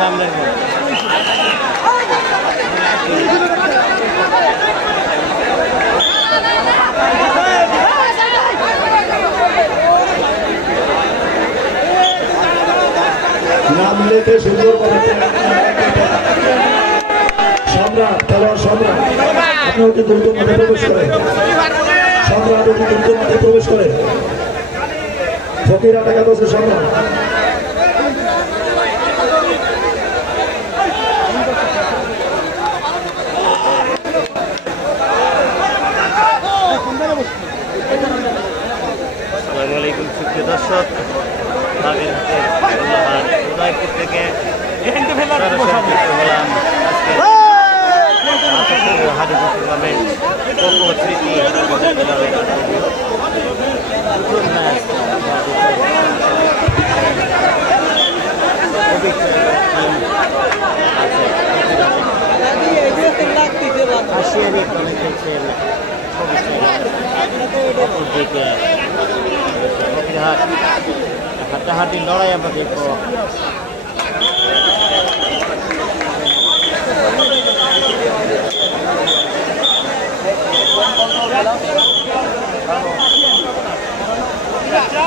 সামনের নাম লেখে সুন্দর সম্রাট খেলোয়াড় সম্রাট আপনি অতি দ্রুত মাঠে প্রবেশ করেন সম্রাট অতি দ্রুত মাঠে প্রবেশ করেন ফকিরহাট একাদশে সম্রাট দর্শক উদয়পুর থেকে হাজিপুর টুর্নামেন্ট কোকো স্মৃতি হাড্ডাহাড্ডি লড়াই আমরা দেখব।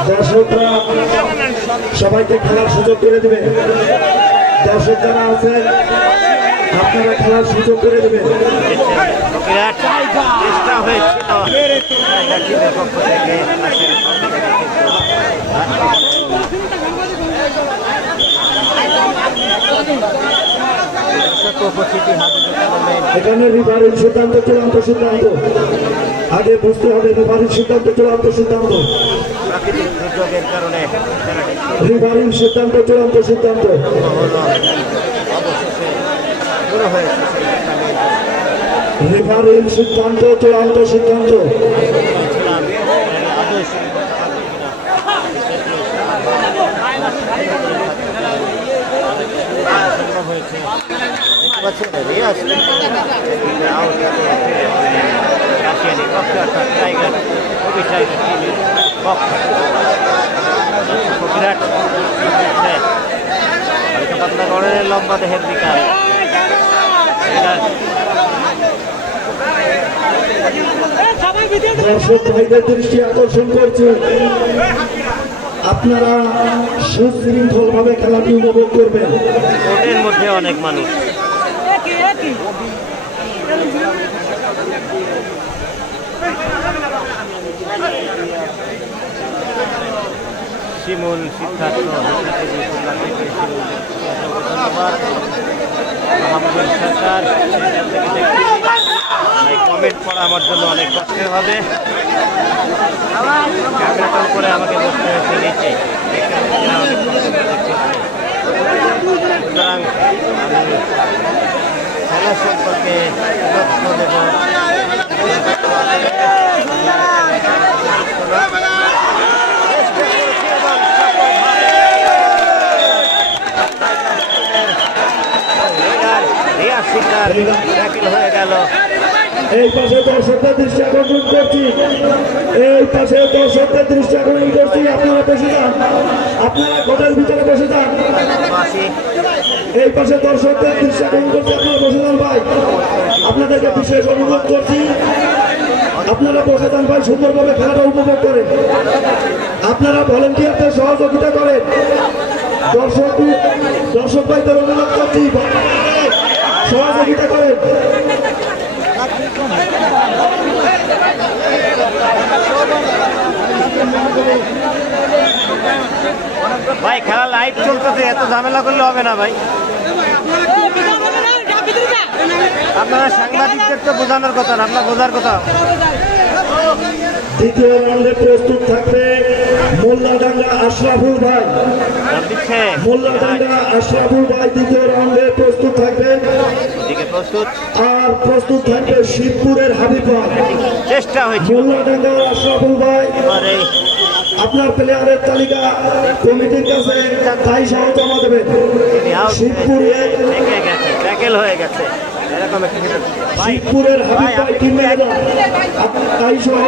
দর্শকরা সবাইকে খেলার সুযোগ করে দেবে দর্শক যারা আছেন আপনারা খেলার সুযোগ করে দেবেন চেষ্টা হয়েছিল পক্ষ থেকে এখানে রিফারির সিদ্ধান্ত চূড়ান্ত সিদ্ধান্ত আগে বুঝতে হবে রিফারির সিদ্ধান্ত চূড়ান্ত সিদ্ধান্ত প্রাকৃতিক দুর্যোগের কারণে রিফারির সিদ্ধান্ত চূড়ান্ত সিদ্ধান্ত রিফারির সিদ্ধান্ত চূড়ান্ত সিদ্ধান্ত পাতলাগড়ের লম্বা দেহের বিকাল দর্শক ভাইদের দৃষ্টি আকর্ষণ করছে আপনারা সুশৃঙ্খল ভাবে খেলাটি উপভোগ করবেন কোর্টের মধ্যে অনেক মানুষ শিমুল সিদ্ধার্থ ধন্যবাদ সরকার কমেন্ট পড়া আমার জন্য অনেক কষ্টের হবে ক্যামেরাটার উপরে আমাকে বসতে হয়েছে নিচে সুতরাং আমি খেলা সম্পর্কে লক্ষ্য দেব হয়ে গেল এই পাশে দর্শকদের দৃষ্টি আকর্ষণ করছি এই পাশে দর্শকদের দৃষ্টি আকর্ষণ করছি আপনারা বসে যান আপনারা ঘরের ভিতরে বসে যান এই পাশে দর্শকদের দৃষ্টি আকর্ষণ করছি আপনারা বসে যান ভাই আপনাদেরকে বিশেষ অনুরোধ করছি আপনারা বসে যান ভাই সুন্দরভাবে খেলাটা উপভোগ করেন আপনারা ভলেন্টিয়ারদের সহযোগিতা করেন দর্শক ভাইদের অনুরোধ করছি সহযোগিতা করেন ভাই খেলা লাইভ চলতেছে এত ঝামেলা করলে হবে না ভাই আপনারা সাংবাদিকদের তো বোঝানোর কথা না আপনার বোঝার কথা দ্বিতীয় রাউন্ডে প্রস্তুত থাকবে মোল্লাডাঙ্গা আশরাফুল ভাই, দিচ্ছে মোল্লাডাঙ্গা আশরাফুল ভাই দ্বিতীয় রাউন্ডে প্রস্তুত থাকবে। দিকে প্রস্তুত, আর প্রস্তুত থাকবে শিবপুরের হাবিব ভাই। চেষ্টা হয়েছে মোল্লাডাঙ্গা আশরাফুল ভাই, এবারে আপনার প্লেয়ারের তালিকা কমিটির কাছে তাই সহ জমা দেবেন। শিবপুরে লেগে গেছে, ট্যাকেল হয়ে গেছে, এরকম একটা কিছু। ভাই শিবপুরের হাবিব ভাই টিম ম্যানেজার তাই সহ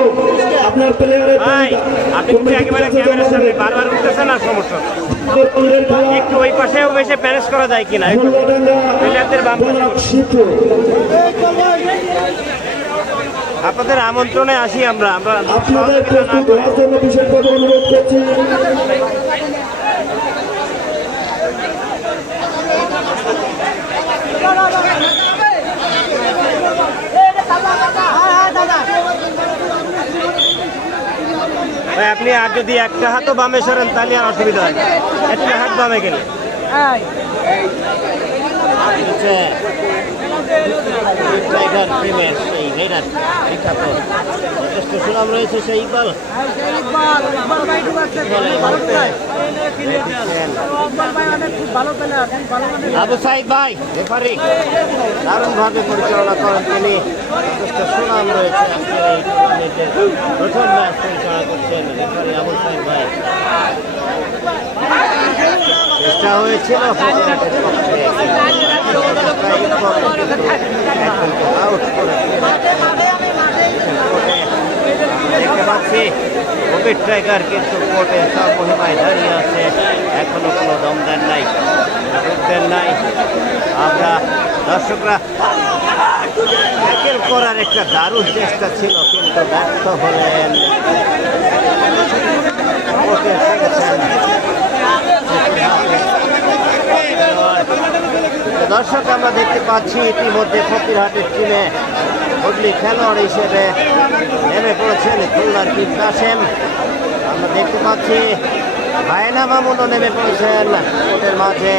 আপনার প্লেয়ারের ভাই তালিকা আপনি কিন্তু একেবারে ক্যামেরার সামনে বারবার উঠতেছেন না, সমস্যা একটু ওই পাশেও বেশি প্যারেস করা যায় কিনা প্লেয়ারদের বাম পাশে। শিবপুর আপনাদের আমন্ত্রণে আসি আমরা আপনাদের প্রস্তুত হওয়ার জন্য বিশেষভাবে অনুরোধ করছি। ভাই আপনি আর যদি একটা হাতও বামে সরেন তাহলে আর অসুবিধা হয় না, একটা হাত বামে গেলে টাইগার প্রিমিয়ার সেই রেডার বিখ্যাত যথেষ্ট সুনাম রয়েছে সেই ইকবাল। আবু সাইদ ভাই রেফারি দারুণভাবে পরিচালনা করেন তিনি, যথেষ্ট সুনাম রয়েছে আজকের এই টুর্নামেন্টের প্রথম ম্যাচ পরিচালনা করছেন রেফারি আবু সাইদ ভাই। চেষ্টা হয়েছিল ফজিলাটের পক্ষে, আউট করে দেখতে পাচ্ছি কবির টাইগার কিন্তু কোর্টে সব মহিমায় দাঁড়িয়ে আছে, এখনো কোনো দমদার নাই, ঢুকবেন নাই। আমরা দর্শকরা ট্যাকেল করার একটা দারুণ চেষ্টা ছিল কিন্তু ব্যর্থ হলেন। কোর্টে ফিরেছেন দর্শক, আমরা দেখতে পাচ্ছি ইতিমধ্যে ফকিরহাটের টিমে বদলি খেলোয়াড় হিসেবে নেমে পড়েছেন খুলনার কিং কাসেম। আমরা দেখতে পাচ্ছি ভায়না মামুনও নেমে পড়েছেন কোর্টের মাঝে।